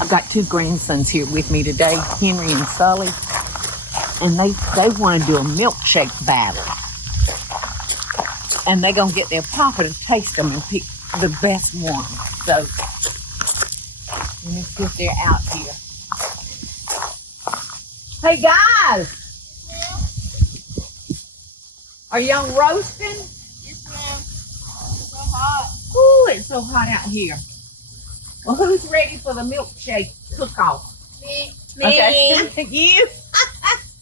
I've got two grandsons here with me today, Henry and Sully, and they want to do a milkshake battle. And they're going to get their papa to taste them and pick the best one. So, let me see if they're out here. Hey, guys! Are y'all roasting? Yes, ma'am. It's so hot. Ooh, it's so hot out here. Well, who's ready for the milkshake cook-off? Me. Okay. You?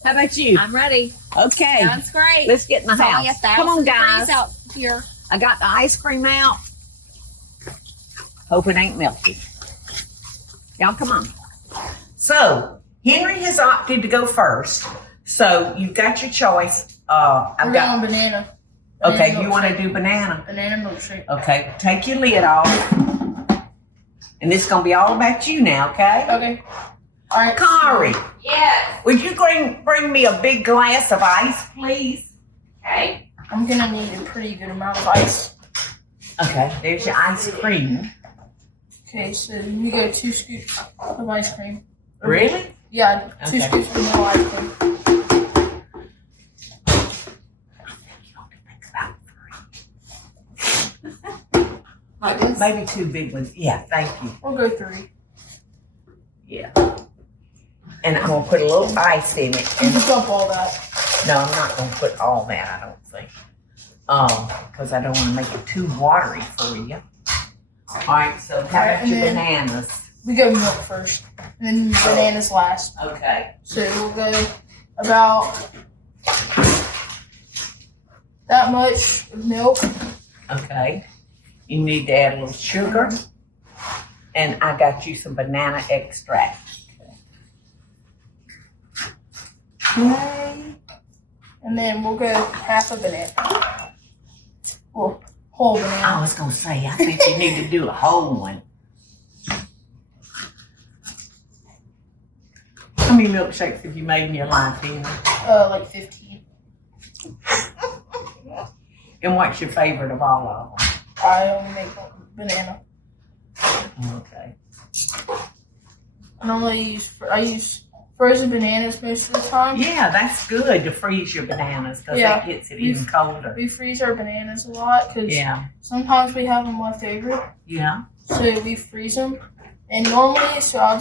How about you? I'm ready. Okay. Sounds great. Let's get in the house. Come on, guys. Out here. I got the ice cream out. Hope it ain't melty. Y'all come on. So, Henry has opted to go first. So, you've got your choice. We're going banana. Okay, you want to do banana? Banana milkshake. Okay, take your lid off. And this is going to be all about you now, okay? Okay. All right. Kari. Yes. Would you bring me a big glass of ice, please? Okay. I'm going to need a pretty good amount of ice. Okay, there's your ice cream. Okay, so you go 2 scoops of ice cream. Really? Yeah, 2 Okay. scoops of vanilla ice cream. Like this? Maybe 2 big ones. Yeah, thank you. We'll go 3. Yeah. And I'm going to put a little ice in it. You And can dump all that. no, I'm not going to put all that, I don't think. Because I don't want to make it too watery for you. All right, so how about your bananas? We go milk first, and then bananas last. Okay. So we'll go about that much milk. Okay. You need to add a little sugar. And I got you some banana extract. Okay. And then we'll go half a banana. Well, whole banana. I was going to say, I think you need to do a whole one. How many milkshakes have you made in your life, Deen? Like 15. And what's your favorite of all of them? I only make banana. Okay. I normally use frozen bananas most of the time. Yeah, that's good to freeze your bananas because that gets it even colder. We freeze our bananas a lot because sometimes we have them left over. Yeah. So we freeze them. And normally, I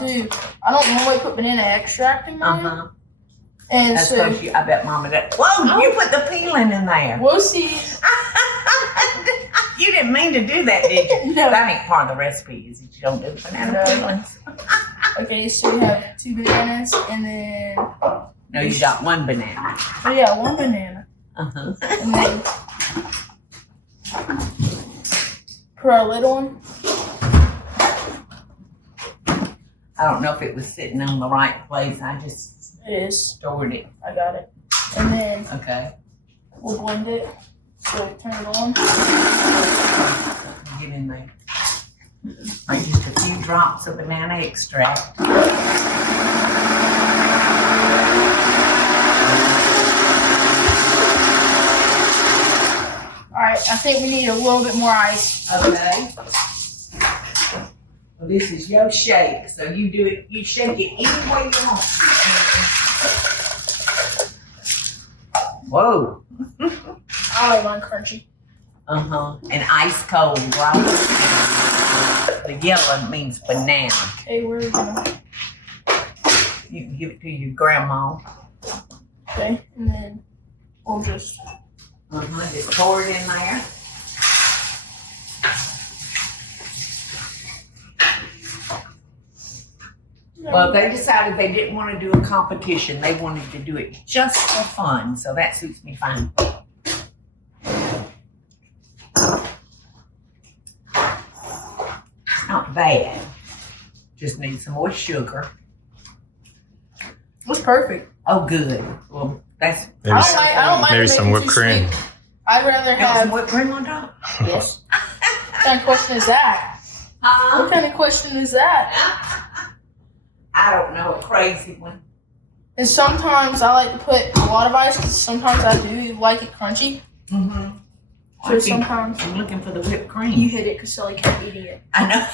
don't normally put banana extract in mine. Uh-huh. And that's so, because I bet Mama that. Whoa, you put the peeling in there. We'll see. You didn't mean to do that, did you? No. That ain't part of the recipe, is it? You don't do banana peelings. Okay, so we have 2 bananas and then. No, you got 1 banana. Oh, yeah, 1 banana. Uh-huh. And then put our lid on. I don't know if it was sitting on the right place. I just stored it. I got it. And then we'll blend it. So turn it on. Get in there. Like just a few drops of banana extract. Alright, I think we need a little bit more ice. Okay. Well, this is your shake, so you do it. You shake it any way you want. Whoa. I like mine crunchy. Uh-huh. And ice cold, right? The yellow means banana. Okay, we're gonna. You can give it to your grandma. Okay, and then we'll just. Just pour it in there. Well, they decided they didn't want to do a competition. They wanted to do it just for fun, so that suits me fine. Not bad. Just need some more sugar. It's perfect. Oh, good. Well, that's. Maybe, I don't mind maybe making some it whipped too cream. sweet. I'd rather Have some have. whipped cream on top? Yes. What kind of question is that? What kind of question is that? I don't know, a crazy one. And sometimes I like to put a lot of ice because sometimes I do like it crunchy. Mm-hmm. So sometimes I'm looking for the whipped cream. you hit it because Sully kept eating it. I know.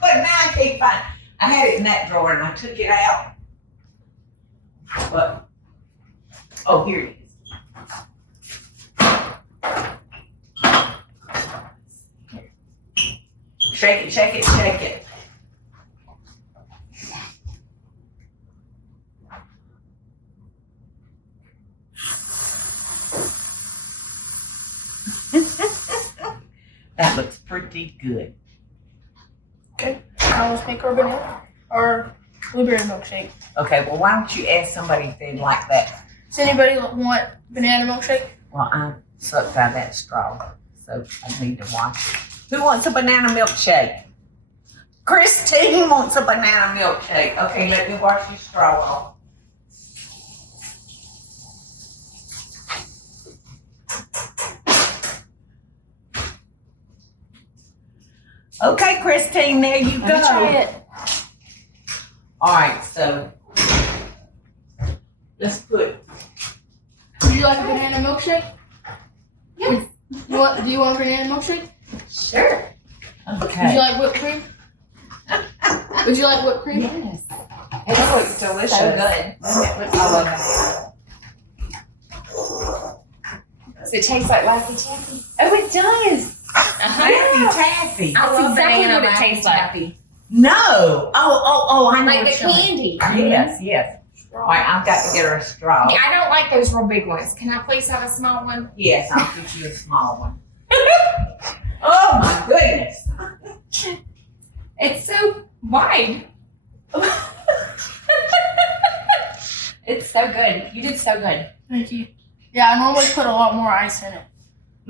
But now I can't find. I had it in that drawer and I took it out. But, oh, here it is. Shake it, shake it, shake it. That looks pretty good. Okay, now let's make our banana or blueberry milkshake. Okay, well, why don't you ask somebody if they'd like that? Does anybody want banana milkshake? Well, I sucked out that straw, so I need to wash it. Who wants a banana milkshake? Christine wants a banana milkshake. Okay, let me wash your straw off. Okay, Christine, there you Let me try go. it. All right, so let's put. Would you like a banana milkshake? Yes. What? Do you want a banana milkshake? Sure. Would you Okay. like whipped cream? Would you like whipped cream? Yes. It looks delicious. So good. I love it. Does it taste like Laffy Taffy? Oh, it does. Laffy Taffy. I love exactly banana what it Laffy tastes like. Taffy. No. Oh, I know Like what the you're talking candy. about. Yes, yes. All right, I've got to get her a straw. I don't like those real big ones. Can I please have a small one? Yes, I'll get you a small one. Oh my goodness. It's so wide. It's so good. You did so good. Thank you. Yeah, I normally put a lot more ice in it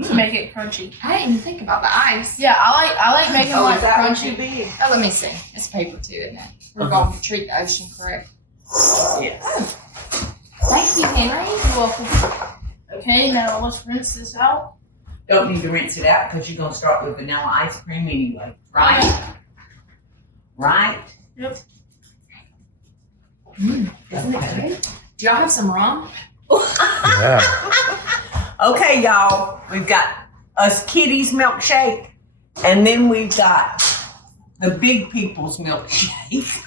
to make it crunchy. I didn't even think about the ice. Yeah, I like making Oh, like is that what crunchy. you did? Oh, let me see. It's paper too, isn't it? We're Uh-huh. going to treat the ocean, correct? Yes. Thank you, Henry. You're welcome. Okay, now let's rinse this out. Don't need to rinse it out because you're going to start with vanilla ice cream anyway, right? Right? Yep. Isn't it good? Do y'all have some rum? Yeah. Okay, y'all. We've got us kitties milkshake, and then we've got the big people's milkshake.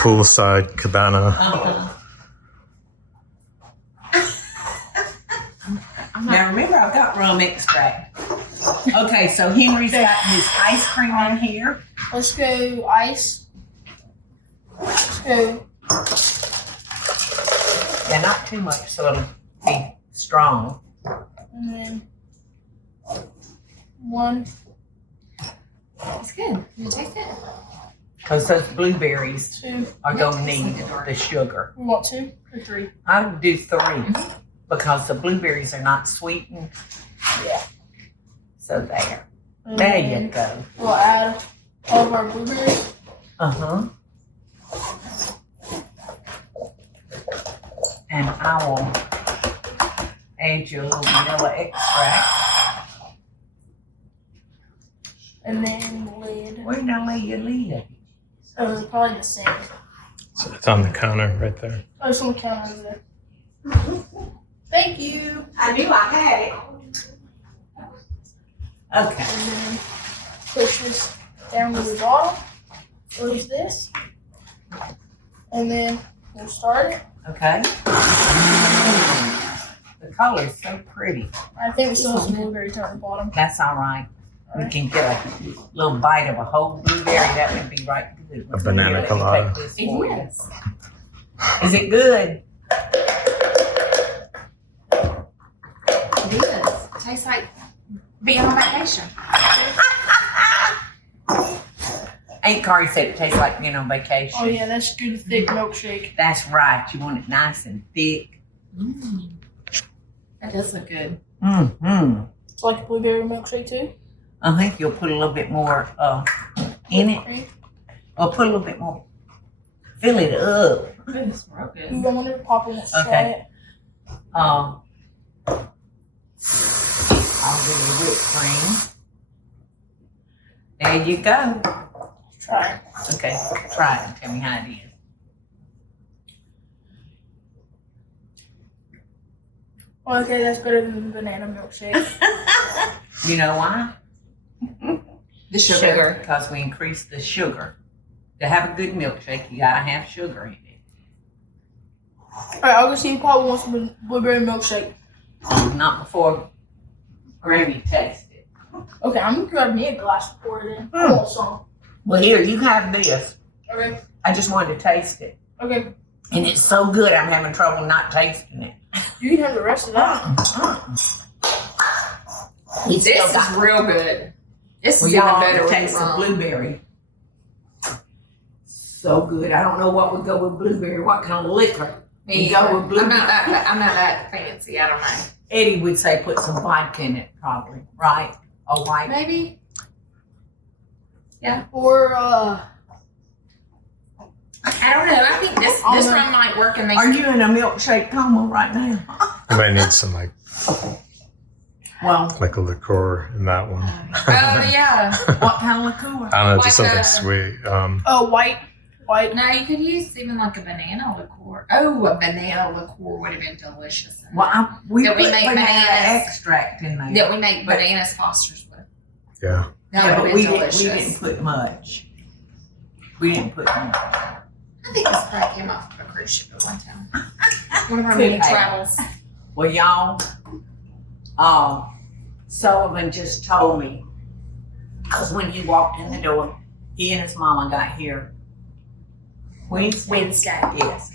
Poolside cabana. Now remember, I've got rum extract. Okay, so Henry's got his ice cream in here. Let's go ice. Let's go. Yeah, not too much, so it'll be strong. And then one. It's good. You taste it? Because those blueberries Two. are going to need the sugar. We want two or three. I would do 3 because the blueberries are not sweetened. Yeah. So there. And There then you go. We'll add all of our blueberries. Uh-huh. And I will add you a little vanilla extract. And then the lid. Where did I lay your lid? Oh, probably the same. So it's on the counter right there. Oh, it's on the counter over there. Thank you. I knew I had it. Okay. And then push this down to the bottom. Close this. And then we'll start it. Okay. The color is so pretty. I think we still have some blueberries on the bottom. That's all right. We can get a little bite of a whole blueberry. That would be right good. A banana Here, let me colada. take this for you. Yes. Is it good? It is. Tastes like being on vacation. Aunt Carrie said it tastes like being on vacation. Oh yeah, that's good thick milkshake. That's right. You want it nice and thick. That does look good. Mm-hmm. It's like a blueberry milkshake too. I think you'll put a little bit more in it. Cream. Or put a little bit more. Fill it up. It's real good. Ooh, I wonder if Papa wants to try Okay. it. I'll do the whipped cream. There you go. Try it. Okay, try it and tell me how it is. Well, okay, that's better than the banana milkshake. You know why? The sugar. Because we increased the sugar To have a good milkshake, you gotta have sugar in it. All right, I'll go see if Paula wants some blueberry milkshake. Not before Granny tastes it. Okay, I'm gonna grab me a glass and pour it in. I want some. Well, here, you have this. Okay. I just wanted to taste it. Okay. And it's so good, I'm having trouble not tasting it. You can have the rest of that. This This is real good. This is y'all even ought better to with taste the rum. blueberry. So good. I don't know what would go with blueberry. What kind of liquor Me would go either. with blueberry? I'm not that fancy. I don't know. Eddie would say put some vodka in it, probably, right? A white. Maybe. Or I don't know. I think this rum might work in the. Are you in a milkshake coma right now? You might need some Well, like a liqueur in that one. Oh yeah. what kind of liqueur? I don't know, just Like something a- sweet. white. No, you could use even like a banana liqueur. Oh, a banana liqueur would have been delicious. Well, we That put we make banana bananas. extract in there. That we make But- bananas Fosters with. Yeah. That Yeah, but would we have been didn't delicious. put much. We didn't put much. I think this probably came off of a cruise ship at one time. One of our Could many have. travels. Well, y'all, Sullivan just told me, because when he walked in the door, he and his mama got here Wednesday. Yes.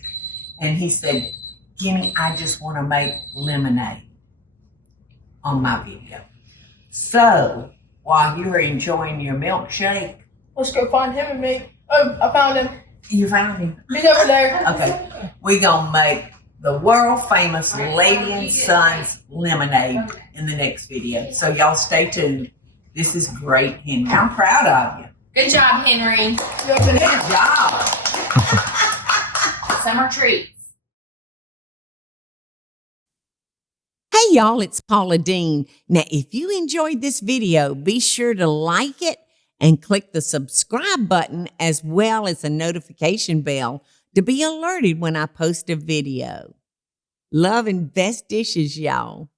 And he said, Gimme, I just want to make lemonade on my video. So, while you're enjoying your milkshake, Let's go find him and me. Oh, I found him. you found him. He's over there. Okay. We're going to make the world famous Lady and Sons lemonade in the next video. So y'all stay tuned. This is great, Henry. I'm proud of you. Good job, Henry. Good job. Summer treats. Hey y'all, it's Paula Deen. Now, if you enjoyed this video, be sure to like it and click the subscribe button as well as the notification bell to be alerted when I post a video. Love and best dishes, y'all.